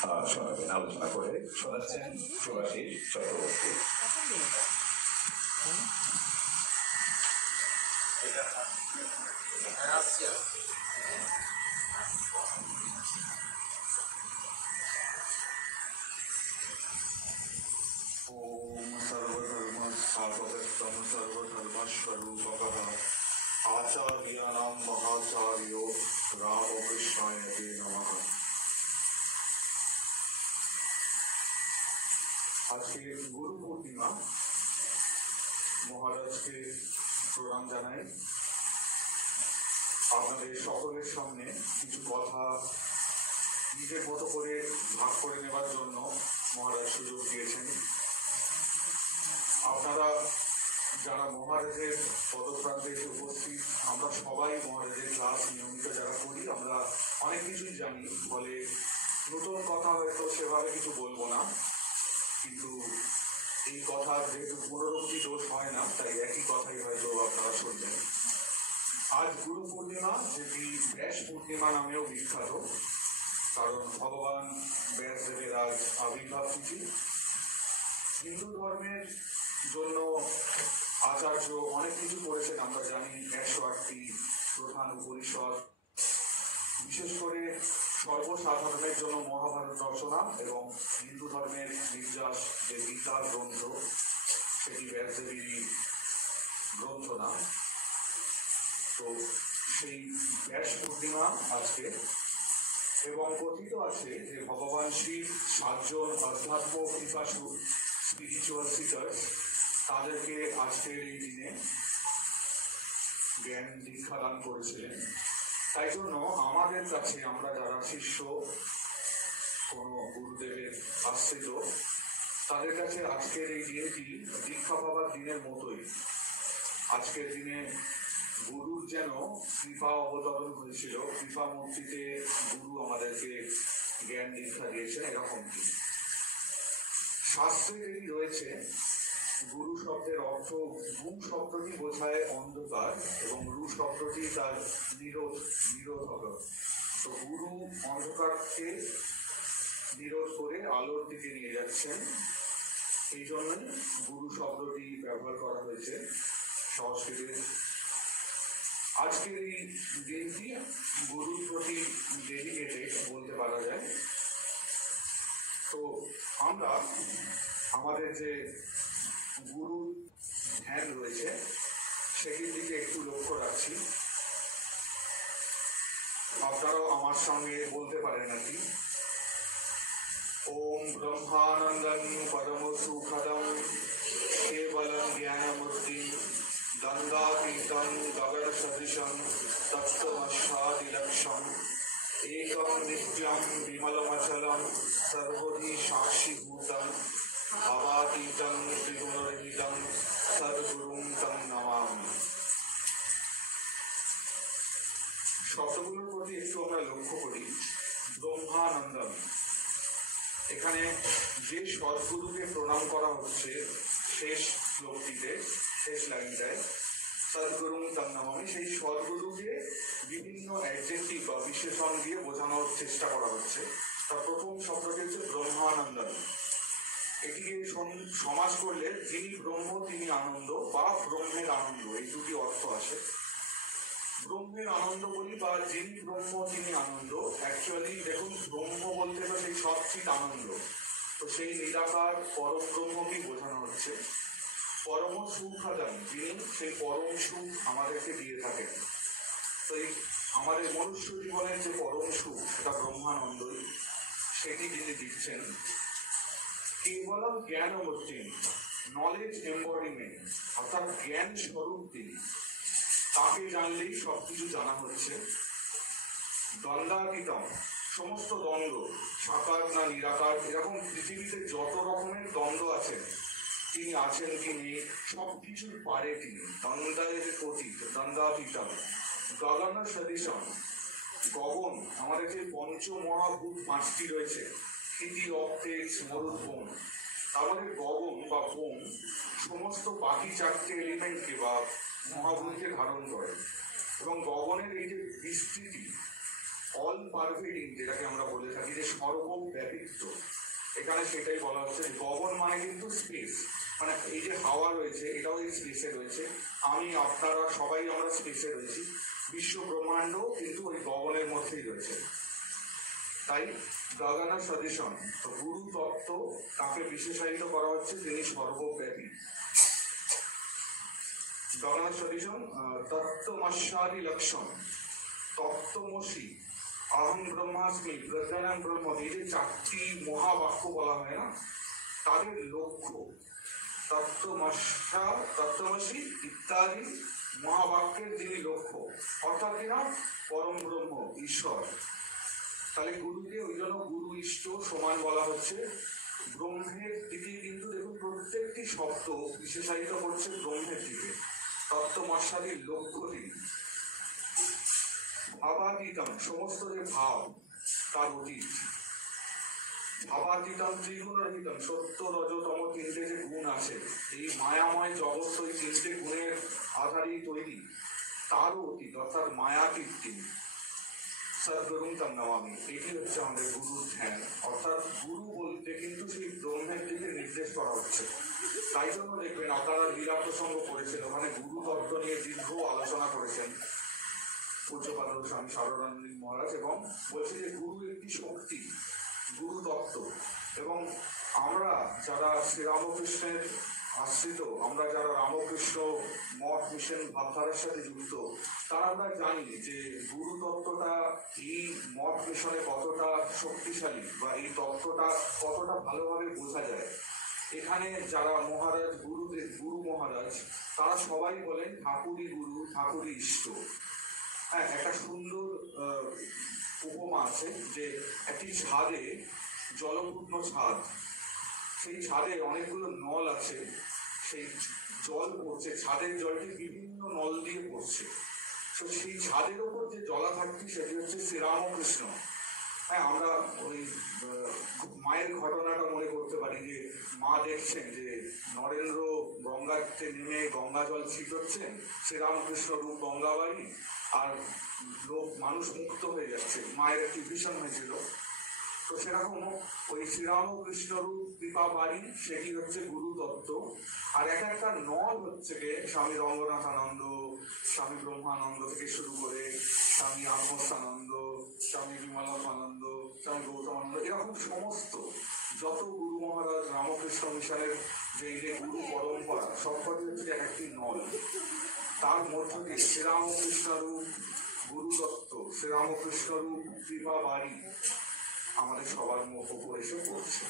শোনাবেন, আলোচনা করে শোনাচ্ছেন সুভাষিস চক্রবর্তী। ओम सर्वधर्मस्थापकत्वं सर्वधर्मस्वरूपकः आचार्याणां महाचार्यो रामकृष्णाय ते नमः। আজকে গুরু পূর্ণিমা, মহারাজকে প্রণাম জানাই। আপনাদের সকলের সামনে কিছু কথা নিজের মতো করে ভাগ করে নেবার জন্য মহারাজ সুযোগ দিয়েছেন। আপনারা যারা মহারাজের পদপ্রান্তে এসে উপস্থিত, আমরা সবাই মহারাজের ক্লাস নিয়মিত যারা করি, আমরা অনেক কিছুই জানি, ফলে নতুন কথা হয়তো সেভাবে কিছু বলবো না, কিন্তু এই কথার যেহেতু পুনরুক্তি দোষ হয় না, তাই একই কথাই হয়তো আপনারা শুনবেন। আজ গুরু পূর্ণিমা, যেটি ব্যাস পূর্ণিমা নামেও বিখ্যাত, কারণ ভগবান ব্যাসদেবের আজ আবির্ভাব তিথি। হিন্দু ধর্মের জন্য আচার্য অনেক কিছু করেছেন, আমরা জানি 108টি প্রধান উপনিষদ, বিশেষ করে সর্বসাধারণের জন্য মহাভারত রচনা এবং হিন্দু ধর্মের নির্যাস যে গীতার গ্রন্থ, সেটি ব্যাসদেবেরই গ্রন্থ না। তো সেই ব্যাস পূর্ণিমা আজকে, এবং কথিত আছে যে ভগবান শিব 7 জন অধ্যাত্ম পিপাসু স্পিরিচুয়াল সিকার্স, তাদেরকে আজকের এই দিনে জ্ঞান দীক্ষা দান করেছিলেন। তাই জন্য আমাদের কাছে, আমরা যারা শিষ্য কোনো গুরুদেবের আশ্রিত, তাদের কাছে আজকের এই দিনটি দীক্ষা পাওয়ার দিনের মতোই। আজকের দিনে গুরুর যেন কৃপা অবতরণ হয়েছিল, কৃপা মূর্তিতে গুরু আমাদেরকে জ্ঞান দীক্ষা দিয়েছেন, এরকম কি শাস্ত্রে এই রয়েছে। গুরু শব্দের অর্থ, গুম শব্দটি বোঝায় অন্ধকার এবং রু শব্দটি তার নিরোধক। তো গুরু অন্ধকারকে নিরোধ করে আলোর দিকে নিয়ে যাচ্ছেন, এই জন্যই গুরু শব্দটি ব্যবহার করা হয়েছে সংস্কৃতে। আজকের এই দিনটি গুরুর প্রতি ডেডিকেটেড বলতে পারা যায়। তো আমরা আমাদের যে গুরুর ধ্যান রয়েছে সেটির দিকে একটু লক্ষ্য রাখছি। আপনারাও আমার সঙ্গে বলতে পারেন নাকি? ওম ব্রহ্মানন্দং পরম সুখদম কেবলম জ্ঞানমূর্তি গঙ্গাতীতং গগন সদৃশং তত্ত্বমস্যাদিলক্ষম একং নিত্যং বিমলমচলম সর্বধি সাক্ষীভূতং ভাবাতীতং ত্রিগুণরহিতং সদ্গুরুং তং নমামি। শব্দগুলোর প্রতি একটু আমরা লক্ষ্য করি। ব্রহ্মানন্দম, এখানে যে সদ্গুরুকে প্রণাম করা হচ্ছে শেষ শ্লোকটিতে, শেষ লাইনটায় সদ্গুরুং তং নমামি, সেই সদ্গুরুকে বিভিন্ন অ্যাডজেক্টিভ বা বিশেষণ দিয়ে বোঝানোর চেষ্টা করা হচ্ছে। তার প্রথম শব্দটি হচ্ছে ব্রহ্মানন্দম। এটিকে সমাজ করলে যিনি ব্রহ্ম তিনি আনন্দ বা ব্রহ্মের আনন্দ, এই দুটি অর্থ আসে। ব্রহ্মের আনন্দ বলি বা যিনি ব্রহ্ম তিনি আনন্দ, অ্যাকচুয়ালি দেখুন, ব্রহ্ম বলতে তো সেই সচ্চিৎ আনন্দ, তো সেই নিরাকার পরম ব্রহ্মকেই বোঝানো হচ্ছে। পরম সুখদান, যিনি সেই পরম সুখ আমাদেরকে দিয়ে থাকেন। তো এই আমাদের মনুষ্য জীবনের যে পরম সুখ, সেটা ব্রহ্মানন্দই, সেটি যিনি দিচ্ছেন। কেবলম জ্ঞানমূর্তি, নলেজ এম্বডিমেন্ট, অর্থাৎ জ্ঞান স্বরূপ তিনি, তাকে জানলেই সবকিছু জানা হচ্ছে। দ্বন্দ্বাতীতম, সমস্ত দ্বন্দ্ব, সাকার না নিরাকার, এরকম পৃথিবীতে যত রকমের দ্বন্দ্ব আছে তিনি আছেন, তিনি সবকিছুর পারে, তিনি দ্বন্দ্বের অতীত, দ্বন্দ্বাতীতম। গগন সদৃশম, গগন, আমাদের যে পঞ্চমহাভূত 5টি রয়েছে, ক্ষিতি অপটেক্স মরুদ বোম, আমাদের গগন বা বোম সমস্ত বাকি 4টে এলিমেন্টকে বা মহাভূতকে ধারণ করে। এবং গগনের এই যে বিস্তৃতি, অল পারভেডিং, যেটাকে আমরা বলে থাকি, যে সর্বব্যাপী ব্যাপিত্ব, এখানে সেটাই বলা হচ্ছে। গগন মানে কিন্তু স্পেস, মানে এই যে হাওয়া রয়েছে এটাও এই স্পেসে রয়েছে, আমি আপনারা সবাই আমরা স্পেসে রয়েছি, বিশ্ব ব্রহ্মাণ্ড কিন্তু ওই গগনের মধ্যেই রয়েছে। তাই গগন সদৃশন, গুরু তত্ত্ব তাকে বিশেষায়িত করা হচ্ছে, তিনি সর্বব্যাপী। গগন সদৃশন তত্ত্বমস্যাদি লক্ষণ, তত্ত্বমসি, অহং ব্রহ্মাস্মি, প্রজ্ঞানং ব্রহ্ম, এই যে চারটি মহাবাক্য বলা হয় না, তাদের লক্ষ্য তত্ত্বমসি ইত্যাদি মহাবাক্যের যিনি লক্ষ্য, অর্থাৎ কিনা পরম ব্রহ্ম ঈশ্বর। তাহলে গুরুকে ওই জন্য গুরু ইষ্ট সমান বলা হচ্ছে। ব্রহ্মের দিকে কিন্তু দেখুন প্রত্যেকটি শব্দ বিশেষায়িত করছে ব্রহ্মের দিকে। তত্ত্বমস্যাদির লক্ষ্য তিনি। ভাবাতীতম, সমস্ত যে ভাব তার অতীত। ভাবাতীতম ত্রিগুণরহিতম, সত্য রজতম তিনটে যে গুণ আছে, এই মায়াময় জগৎ ওই তিনটে গুণের আধারেই তৈরি, তারও অতীত, অর্থাৎ মায়াতীত তিনি। সদ্গুরুং তম নমামি, এটি হচ্ছে আমাদের গুরুর ধ্যান। অর্থাৎ গুরু বলতে কিন্তু সেই ব্রহ্মের দিকে নির্দেশ করা হচ্ছে। তাই জন্য দেখবেন আপনারা লীলা প্রসঙ্গ করেছেন, ওখানে গুরু তত্ত্ব নিয়ে দীর্ঘ আলোচনা করেছেন পূজ্যপাদ স্বামী সারদানন্দ মহারাজ, এবং বলছে যে গুরু একটি শক্তি, গুরু তত্ত্ব। এবং আমরা যারা শ্রীরামকৃষ্ণের আশ্রিত, আমরা যারা রামকৃষ্ণ মঠ মিশন ভাবধারার সাথে যুক্ত, তারা আমরা জানি যে গুরু তত্ত্বটা এই মঠ মিশনে কতটা শক্তিশালী, বা এই তত্ত্বটা কতটা ভালোভাবে বোঝা যায়। এখানে যারা মহারাজ, গুরু মহারাজ, তারা সবাই বলেন ঠাকুরই গুরু, ঠাকুরই ইষ্ট। হ্যাঁ, একটা সুন্দর উপমা আছে যে একটি ছাদে, জলপূর্ণ ছাদ, সেই ছাদে অনেকগুলো নল আছে, সেই জল পড়ছে, ছাদের জলটি বিভিন্ন নল দিয়ে পড়ছে। তো সেই ছাদের ওপর যে জলাধারটি, সেটি হচ্ছে শ্রীরামকৃষ্ণ। হ্যাঁ, আমরা ওই মায়ের ঘটনাটা মনে করতে পারি যে মা দেখছেন যে নরেন্দ্র গঙ্গাতে নেমে গঙ্গা জল ছিটাচ্ছেন, শ্রীরামকৃষ্ণ রূপ গঙ্গাবাড়ি, আর মানুষ মুক্ত হয়ে যাচ্ছে, মায়ের একটি ভীষণ হয়েছিল। তো সেরকম ওই শ্রীরামকৃষ্ণ রূপ কৃপা বাড়ি, সেটি হচ্ছে গুরু তত্ত্ব। আর একটা নল হচ্ছে গে স্বামী রঙ্গনাথানন্দ, স্বামী ব্রহ্মানন্দ থেকে শুরু করে স্বামী আত্মস্থানন্দ, স্বামী বিমলানন্দ, স্বামী গৌতমানন্দ, এরকম সমস্ত যত গুরু মহারাজ রামকৃষ্ণ মিশনের যে গুরু পরম্পরা, সবকটি হচ্ছে এক একটি নল। তার মধ্য দিয়ে শ্রীরামকৃষ্ণ রূপ গুরু তত্ত্ব, শ্রীরামকৃষ্ণ রূপ কৃপা বাড়ি আমাদের সবার মুখ উপর এসে পড়ছে।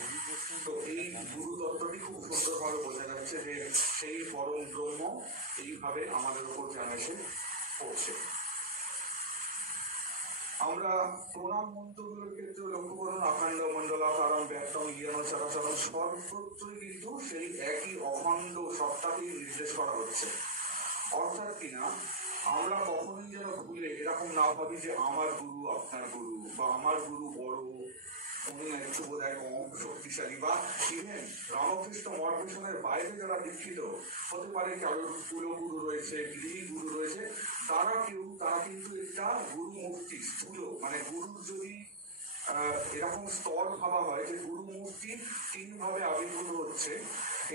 তো এই গুরু তত্ত্বটি খুব সুন্দরভাবে বোঝা যাচ্ছে যে সেই পরম ব্রহ্ম এইভাবে আমাদের উপর যেন এসে পড়ছে। আমরা প্রণাম মন্ত্রগুলোর ক্ষেত্রে লক্ষ্য করুন, অখণ্ড মণ্ডলাকারম ব্যক্তম জ্ঞান চরাচরম, সর্বত্রই কিন্তু সেই একই অখণ্ড সত্তাকেই নির্দেশ করা হচ্ছে। অর্থাৎ কিনা আমরা কখনোই যেন ভুলে এরকম না ভাবি যে আমার গুরু আপনার গুরু, বা আমার গুরু বড়, উনি একটু বোধ হয় কম শক্তিশালী, বা ইভেন রামকৃষ্ণ মঠ মিশনের বাইরে যারা দীক্ষিত হতে পারে, কারোর কুলগুরু রয়েছে, গৃহী গুরু রয়েছে, তারা কিন্তু একটা গুরু মূর্তি স্থূল, মানে গুরুর যদি এরকম স্তর ভাবা হয় যে গুরু মূর্তি তিনভাবে আবির্ভূত হচ্ছে,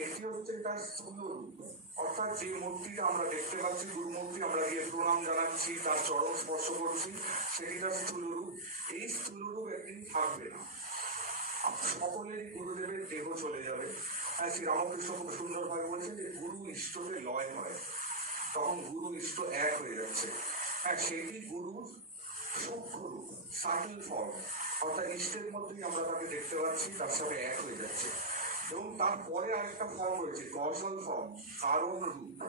এটি হচ্ছে তার স্থূল রূপ। অর্থাৎ যে মূর্তিটা আমরা দেখতে পাচ্ছি গুরু মূর্তি, আমরা গিয়ে প্রণাম জানাচ্ছি, তার চরণ স্পর্শ করছি, সেটি তার স্থূল রূপ। এই স্থূল রূপ একদিন থাকবে না, সকলেরই গুরুদেবের দেহ চলে যাবে। হ্যাঁ, শ্রী রামকৃষ্ণ খুব সুন্দরভাবে বলছেন যে গুরু ইষ্টকে লয় হয়, তখন গুরু ইষ্ট এক হয়ে যাচ্ছে। হ্যাঁ, সেটি গুরুর সূক্ষ্ম রূপ, সাটল ফর্ম, অর্থাৎ ইষ্টের মধ্যেই আমরা তাকে দেখতে পাচ্ছি, তার সাথে এক হয়ে যাচ্ছে। এবং তারপরে আরেকটা ফর্ম রয়েছে কৌশল ফর্ম, কারণ রূপ,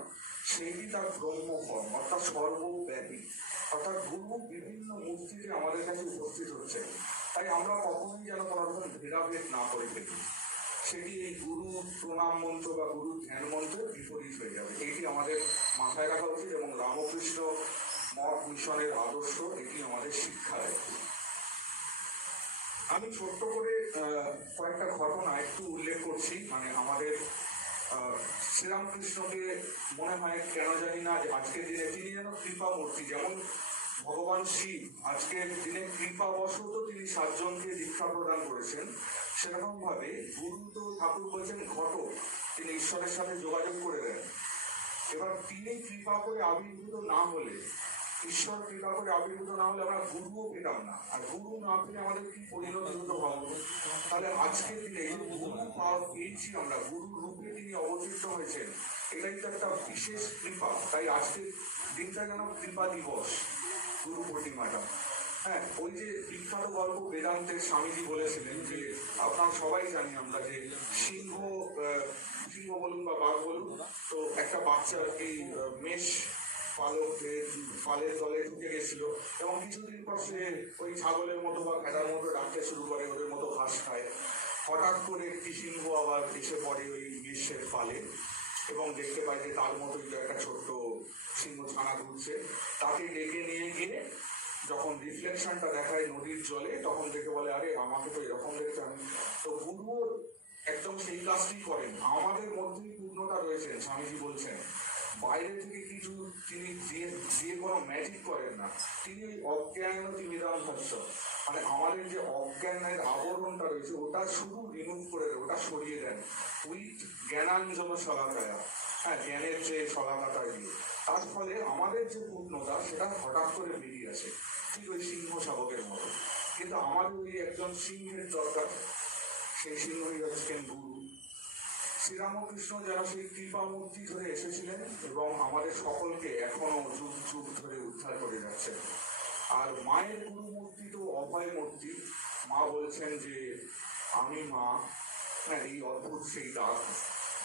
সেটি তার ব্রহ্ম ফর্ম, অর্থাৎ সর্বব্যাপী। অর্থাৎ গুরু বিভিন্ন মূর্তিতে আমাদের কাছে উপস্থিত হচ্ছে। তাই আমরা কখনোই যেন কোনো রকম ভেদাভেদ না করে ফেলি, সেটি এই গুরু প্রণাম মন্ত্র বা গুরু ধ্যান মন্ত্রের বিপরীত হয়ে যাবে। এটি আমাদের মাথায় রাখা উচিত, এবং রামকৃষ্ণ মঠ মিশনের আদর্শ এটি আমাদের শিক্ষা দেয়। আমি ছোট্ট করে কয়েকটা ঘটনা একটু উল্লেখ করছি। মানে আমাদের শ্রীরামকৃষ্ণকে মনে হয় কেন জানি না যে আজকের দিনে তিনি যেন কৃপা মূর্তি, যেমন ভগবান শিব আজকের দিনে কৃপাবশত তিনি 7 জনকে দীক্ষা প্রদান করেছেন, সেরকম ভাবে গুরু তো ঠাকুর বলছেন ঘটক, তিনি ঈশ্বরের সাথে যোগাযোগ করে দেন। এবার তিনি কৃপা করে আবির্ভূত না হলে, ঈশ্বর কৃপা করে আবির্ভূত না হলে আমরা গুরুও পেতাম না, আর গুরু না পেলে আমাদের কি পরিণতি হতো ভাববো। তাহলে আজকের দিনে গুরু পাওয়া পেয়েছি আমরা, গুরু রূপে তিনি অবতীর্ণ হয়েছেন, এটাই তো একটা বিশেষ কৃপা। তাই আজকের দিনটা যেন কৃপা দিবস, গুরু পূর্ণিমাটা। হ্যাঁ, ওই যে বিখ্যাত গল্প বেদান্তের স্বামীজি বলেছিলেন যে আপনারা সবাই জানি আমরা যে সিংহ বলুন বা বাঘ বলুন, তো একটা বাচ্চা কি মেষ পালের তলে ঢুকে গেছিল এবং কিছুদিন পর সে ওই ছাগলের মতো বা ভেড়ার মতো ডাকতে শুরু করে, ওদের মতো ঘাস খায়। হঠাৎ করে একটি সিংহ আবার এসে পড়ে ওই মেষের পালে এবং দেখতে পায় যে তার মতোই তো একটা ছোট্ট সিংহ ছানা ঘুরছে। তাকে ডেকে নিয়ে গিয়ে যখন রিফ্লেকশনটা দেখায় নদীর জলে, তখন দেখে বলে আরে আমাকে তো এরকম দেখতে আমি। তো গুরু একদম সেই কাজটি করেন, আমাদের মধ্যেই পূর্ণতা রয়েছেন। স্বামীজি বলছেন বাইরে থেকে কিছু তিনি দিয়ে কোনো ম্যাজিক করেন না, তিনি ওই অজ্ঞান তিমিদান ভাষ্য, মানে আমাদের যে অজ্ঞানের আবরণটা রয়েছে ওটা শুধু রিমুভ করে দেন, ওটা সরিয়ে দেন উইথ জ্ঞানাঞ্জন শলাকায়া। হ্যাঁ, জ্ঞানের যে শলাকাটা দিয়ে, তার ফলে আমাদের যে পূর্ণতা সেটা হঠাৎ করে বেরিয়ে আসে, ঠিক ওই সিংহ শাবকের মতো। কিন্তু আমাদের ওই একজন সিংহের দরকার, সেই সিংহই হচ্ছেন গুরু। শ্রীরামকৃষ্ণ যেন সেই কৃপা মূর্তি ধরে এসেছিলেন এবং আমাদের সকলকে এখনো যুগ যুগ ধরে উদ্ধার করে যাচ্ছেন। আর মায়ের গুরু মূর্তি তো অভয় মূর্তি। মা বলছেন যে আমি মা, হ্যাঁ, এই অদ্ভুত সেই ডাক,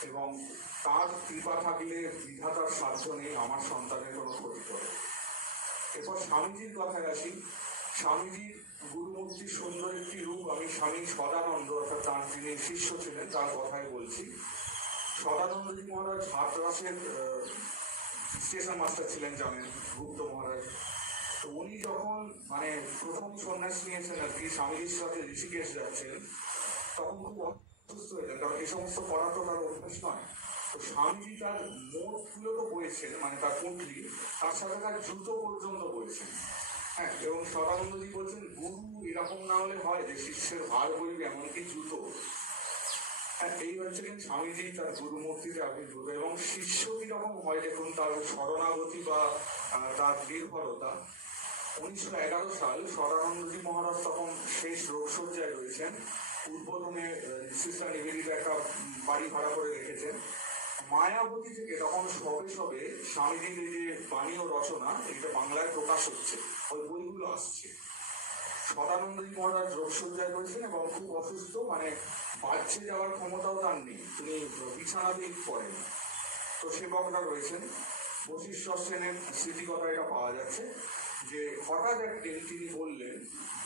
এবং তার কৃপা থাকলে বিধাতার সাধ্য নেই আমার সন্তানের কোনো ক্ষতি করে। এরপর স্বামীজির কথায় আসি। স্বামীজির গুরুমূর্তির সুন্দর একটি রূপ আমি স্বামী সদানন্দ, অর্থাৎ তার যিনি শিষ্য ছিলেন তার কথাই বলছি। সদানন্দজি মহারাজ হাতরাসের স্টেশন মাস্টার ছিলেন, জানেন, গুপ্ত মহারাজ। তো উনি যখন মানে প্রথম সন্ন্যাস নিয়েছেন আর কি, স্বামীজির সাথে ঋষিকেশ যাচ্ছেন, তখন খুব অসুস্থ হয়েছেন, কারণ এই সমস্ত করা তো তার অভ্যাস নয়। তো স্বামীজি তার মোটগুলো তো বয়েছেন, মানে তার পুঁটলি, তার সাথে তার জুতো পর্যন্ত বয়েছেন। হ্যাঁ, এবং সদানন্দজি বলছেন গুরু এরকম না হলে হয় যে শিষ্যের ভার বইবে, এমনকি জুতো। হ্যাঁ, এই হচ্ছে কিন্তু স্বামীজি তার গুরু মূর্তিতে আবির্ভূত। এবং শিষ্য কিরকম হয় দেখুন, তার শরণাগতি বা তার নির্ভরতা। 1911 সাল সদানন্দজি মহারাজ তখন শেষ রোগশয্যায় রয়েছেন। উদ্বোধনে সিস্টার নিবেদিতা একটা বাড়ি ভাড়া করে রেখেছেন। মায়াবতী থেকে তখন সবে সবে স্বামীজির এই যে বাণী ও রচনা, এটা বাংলায় প্রকাশ হচ্ছে, ওই বইগুলো আসছে। সদানন্দজি মহারাজ রোগশয্যায় রয়েছেন এবং খুব অসুস্থ, মানে বাঁচতে যাওয়ার ক্ষমতাও তার নেই, তিনি বিছানাতেই পড়েন। তো সেবকরা রয়েছেন। বশিষ্ঠ সেনের স্মৃতিকথা এটা পাওয়া যাচ্ছে যে হঠাৎ একদিন তিনি বললেন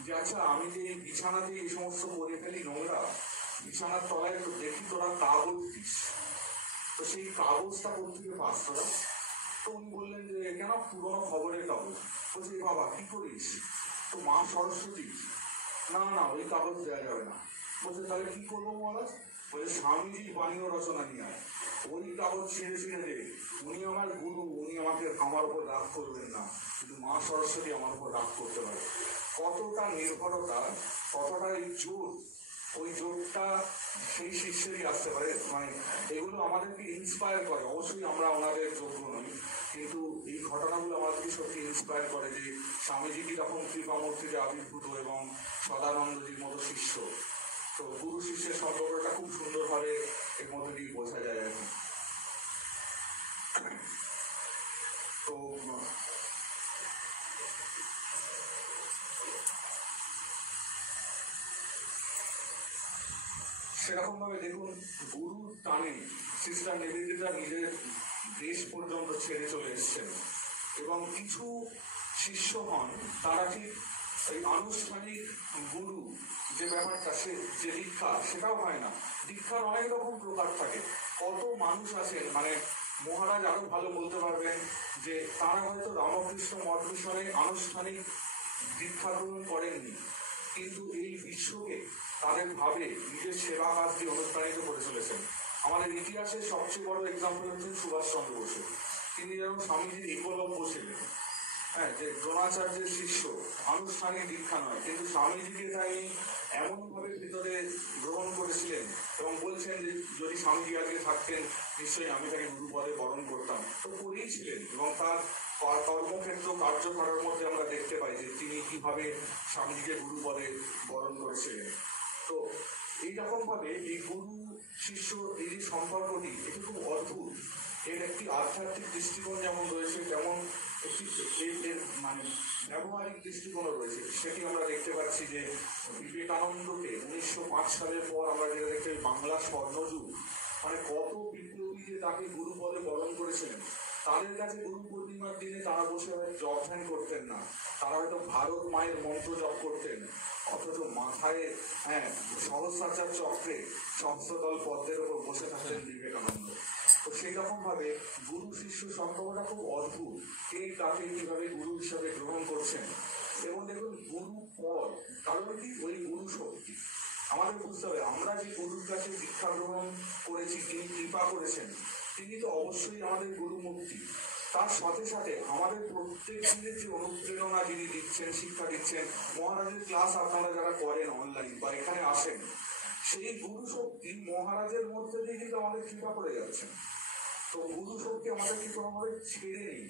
যে আচ্ছা, আমি যে এই বিছানাতে এই সমস্ত করে ফেলি নোংরা, বিছানার তলায় তো দেখি তোরা কাগজ দিস, তো সেই কাগজটা কোথেকে পাস তোরা? তো উনি বললেন যে কেন, পুরোনো খবরের কাগজ। বলছে বাবা কি করিস? তো মা সরস্বতী। না না, ওই কাগজ দেওয়া যাবে না। বলছে তাহলে কি করবো মহারাজ? বলে স্বামীজির বাণী ও রচনা নিয়ে আয়, ওই কাগজ ছিঁড়ে ছিঁড়ে দে। উনি আমার গুরু, উনি আমার উপর রাগ করবেন না, কিন্তু মা সরস্বতী আমার উপর রাগ করতে পারে। কতটা নির্ভরতা, কতটা এই জোর, ওই জোরটা সেই শিষ্যেরই আসতে পারে। মানে এগুলো আমাদেরকে ইন্সপায়ার করে। অবশ্যই আমরা ওনাদের যোগ্য নই, কিন্তু এই ঘটনাগুলো আমাদেরকে সত্যি ইন্সপায়ার করে যে স্বামীজি কিরকম কৃপামূর্তিতে আবির্ভূত এবং সদানন্দজির মতো শিষ্য। তো গুরু শিষ্যের সম্পর্কটা খুব সুন্দরভাবে এর মধ্যে দিয়ে বোঝা যায় আর কি। তো সেরকম ভাবে দেখুন, গুরুর টানে সিস্টার নিবেদিতা নিজের দেশ পর্যন্ত ছেড়ে চলে এসছেন, এবং কিছু শিষ্য হন তারা ঠিক এই আনুষ্ঠানিক গুরু যে ব্যাপারটা, সে যে দীক্ষা, সেটাও হয় না। দীক্ষার অনেক রকম প্রকার থাকে। কত মানুষ আছেন, মানে মহারাজ আরো ভালো বলতে পারবেন যে তারা হয়তো রামকৃষ্ণ মঠ মিশনে আনুষ্ঠানিক দীক্ষা গ্রহণ করেননি, কিন্তু এই বিশ্বকে তাদের ভাবে নিজের সেবা কাজ দিয়ে অনুপ্রাণিত করে চলেছেন। আমাদের ইতিহাসের সবচেয়ে বড় এক্সাম্পল হচ্ছেন সুভাষচন্দ্র বসু। তিনি যেমন স্বামীজির একলব্য ছিলেন, হ্যাঁ, যে দ্রোণাচার্যের শিষ্য, আনুষ্ঠানিক দীক্ষা নয়, কিন্তু স্বামীজিকে তাই এমন ভাবে ভিতরে গ্রহণ করেছিলেন এবং বলছেন যে যদি স্বামীজি আগে থাকতেন নিশ্চয়ই আমি তাকে গুরুপদে বরণ করতাম। তো করেই ছিলেন এবং তার কর্মক্ষেত্র কার্যধারার মধ্যে আমরা দেখতে পাই যে তিনি কিভাবে স্বামীজিকে গুরুপদে বরণ করেছিলেন। তো এইরকম ভাবে এই গুরু শিষ্য এই যে সম্পর্কটি, এটি খুব অদ্ভুত। এর একটি আধ্যাত্মিক দৃষ্টিকোণ যেমন রয়েছে, তেমন একটি এর মানে ব্যবহারিক দৃষ্টিকোণও রয়েছে। সেটি আমরা দেখতে পাচ্ছি যে বিবেকানন্দকে 1905 সালের পর আমরা যেটা দেখতে পাই বাংলা স্বর্ণযুগ, মানে কত বিপ্লবী যে তাকে গুরুপদে বরণ করেছিলেন। তাদের কাছে গুরু পূর্ণিমার দিনে তারা বসে জপ ধ্যান করতেন না, তারা হয়তো ভারত মায়ের মন্ত্র জপ করতেন, অথচ মাথায় সহস্রাচার চক্রে সহস্রদল পদ্মের ওপর বসে থাকতেন বিবেকানন্দ। তো সেই রকম ভাবে গুরু শিষ্য সম্পর্কটা খুব অদ্ভুত। কে তাকে কিভাবে গুরু হিসাবে গ্রহণ করছেন। এবং দেখুন গুরু পদ কারণ কি, ওই গুরু শক্তি। আমাদের বুঝতে হবে আমরা যে গুরুর কাছে দীক্ষা গ্রহণ করেছি, তিনি কৃপা করেছেন, তিনি তো অবশ্যই আমাদের গুরুমূর্তি। তার সাথে সাথে আমাদের প্রত্যেক দিনের যে অনুপ্রেরণা যিনি দিচ্ছেন, শিক্ষা দিচ্ছেন, মহারাজের ক্লাস আপনারা যারা করেন অনলাইন বা এখানে আসেন, সেই গুরু শক্তি মহারাজের মধ্যে দিয়ে কিন্তু আমাদের কৃপা করে যাচ্ছেন। তো গুরু শক্তি আমাদের কি কোনোভাবে ছেড়ে নেই।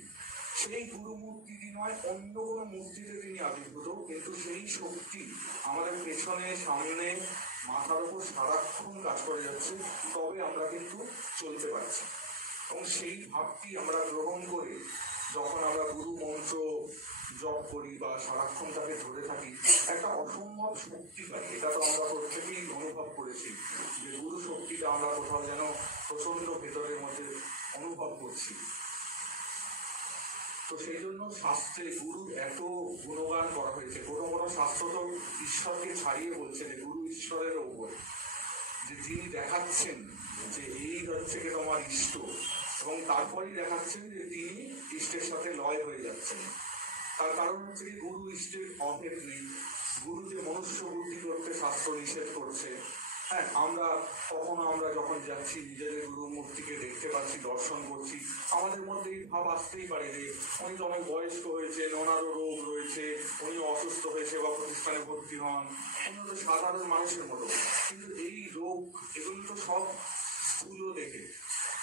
সেই গুরু মূর্তিটি নয়, অন্য কোনো মূর্তিতে তিনি আবির্ভূত, কিন্তু সেই শক্তি আমাদের পেছনে সামনে মাথার উপর সারাক্ষণ কাজ করে যাচ্ছে, তবে আমরা কিন্তু চলতে পারছি। এবং সেই ভাবটি আমরা গ্রহণ করে যখন আমরা গুরু মন্ত্র জপ করি বা সারাক্ষণ তাকে ধরে থাকি, একটা অসম্ভব শক্তি পাই। এটা তো আমরা প্রত্যেকেই অনুভব করেছি যে গুরু শক্তিটা আমরা কোথাও যেন প্রচন্ড ভেতরের মধ্যে অনুভব করছি। তো সেই জন্য শাস্ত্রে গুরুর এত গুণগান করা হয়েছে। কোনো কোনো শাস্ত্র তো ঈশ্বরকে ছাড়িয়ে বলছে যে গুরু ঈশ্বরের ওপর, যে যিনি দেখাচ্ছেন যে এই হচ্ছে কি তোমার ইষ্ট, এবং তারপরেই দেখাচ্ছেন যে তিনি ইষ্টের সাথে লয় হয়ে যাচ্ছেন। তার কারণ হচ্ছে কি, গুরু ইষ্টের অভেদ নেই। গুরু যে মনুষ্য বুদ্ধি করতে শাস্ত্র নিষেধ করছে। হ্যাঁ, আমরা যখন যাচ্ছি নিজেদের গুরু মূর্তিকে দেখতে পাচ্ছি, দর্শন করছি, আমাদের মধ্যে এই ভাব আসতেই পারে যে উনি তো অনেক বয়স্ক হয়েছেন, ওনারও রোগ রয়েছে, উনি অসুস্থ হয়েছে বা প্রতিষ্ঠানে ভর্তি হন, উনি তো সাধারণ মানুষের মতো। কিন্তু এই রোগ এগুলো তো সব স্থূল দেখে।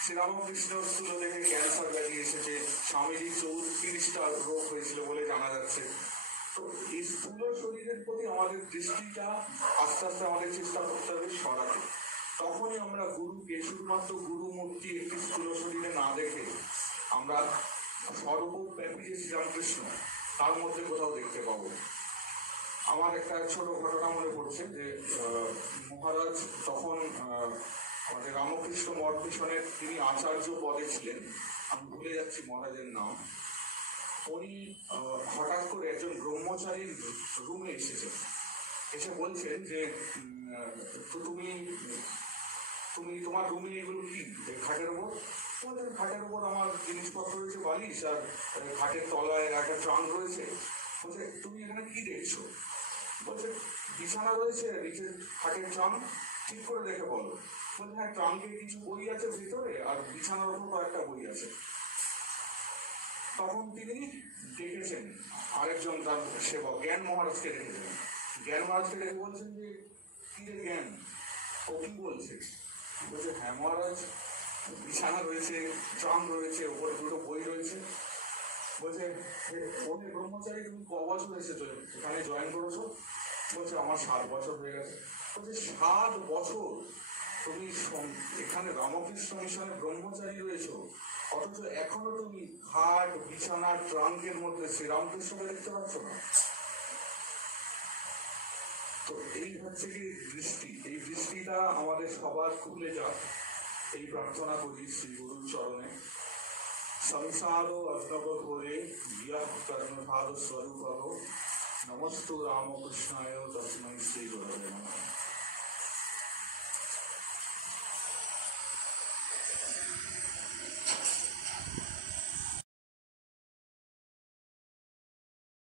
শ্রীরামকৃষ্ণ স্থূল দেখে ক্যান্সার ব্যাধি এসেছে, স্বামীজি 34টা রোগ হয়েছিল বলে জানা যাচ্ছে। তো এই স্থূল শরীরের প্রতি আমাদের দৃষ্টিটা আস্তে আস্তে আমাদের চেষ্টা করতে হবে সরাতে। তখনই আমরা গুরুকে শুধুমাত্র গুরু মূর্তি একটি স্থূল শরীরে না দেখে আমরা সর্বব্যাপী যে শ্রীরামকৃষ্ণ তার মধ্যে কোথাও দেখতে পাবো। আমার একটা ছোট ঘটনা মনে পড়ছে যে মহারাজ তখন আমাদের রামকৃষ্ণ মঠ মিশনের তিনি আচার্য পদে ছিলেন, আমি ভুলে যাচ্ছি মহারাজের নাম। উনি হঠাৎ করে একজন ব্রহ্মচারীর রুমে এসেছেন, এসে বলছেন যে তুমি তোমার রুমে এগুলো কি, খাটের উপর? তোমাদের খাটের উপর আমার জিনিসপত্র রয়েছে, বালিশ, আর খাটের তলায় একটা ট্রাঙ্ক রয়েছে। বলছে তুমি এখানে কি দেখছো? বলছে বিছানা রয়েছে, নিচে খাটের ট্রাঙ্ক, ঠিক করে দেখে বলো। বলছে হ্যাঁ, ট্রাঙ্কে কিছু বই আছে ভিতরে, আর বিছানার উপর কয়েকটা বই আছে। তখন তিনি দেখেছেন আরেকজন তার সেবক জ্ঞান মহারাজকে দেখেছেন। জ্ঞান মহারাজকে দেখে বলছেন যে কি রে জ্ঞান, ও কি বলছে? বলছে হ্যাঁ মহারাজ, বিছানা রয়েছে, ট্রাঙ্ক রয়েছে, ওপরে দুটো বই রয়েছে। বলছে ওই ব্রহ্মচারী তুমি ক বছর এসেছো এখানে জয়েন করেছো? বলছে আমার 7 বছর হয়ে গেছে। বলছে 7 বছর তুমি এখানে রামকৃষ্ণ মিশনে ব্রহ্মচারী রয়েছো, অথচ এখনো তুমি খাট, বিছানা, ট্রাঙ্কের মধ্যে শ্রীরামকৃষ্ণকে দেখতে পাচ্ছ না। তো এই হচ্ছে কি দৃষ্টি, এই দৃষ্টিটা আমাদের সবার খুলে যাক, এই প্রার্থনা করি শ্রী গুরুর চরণে। সংসারো অর্ণব ঘোরে বিয়াহ কর্ণভাব স্বরূপ নমস্তু রামকৃষ্ণায় তস্मै শ্রী গুরবে নমঃ।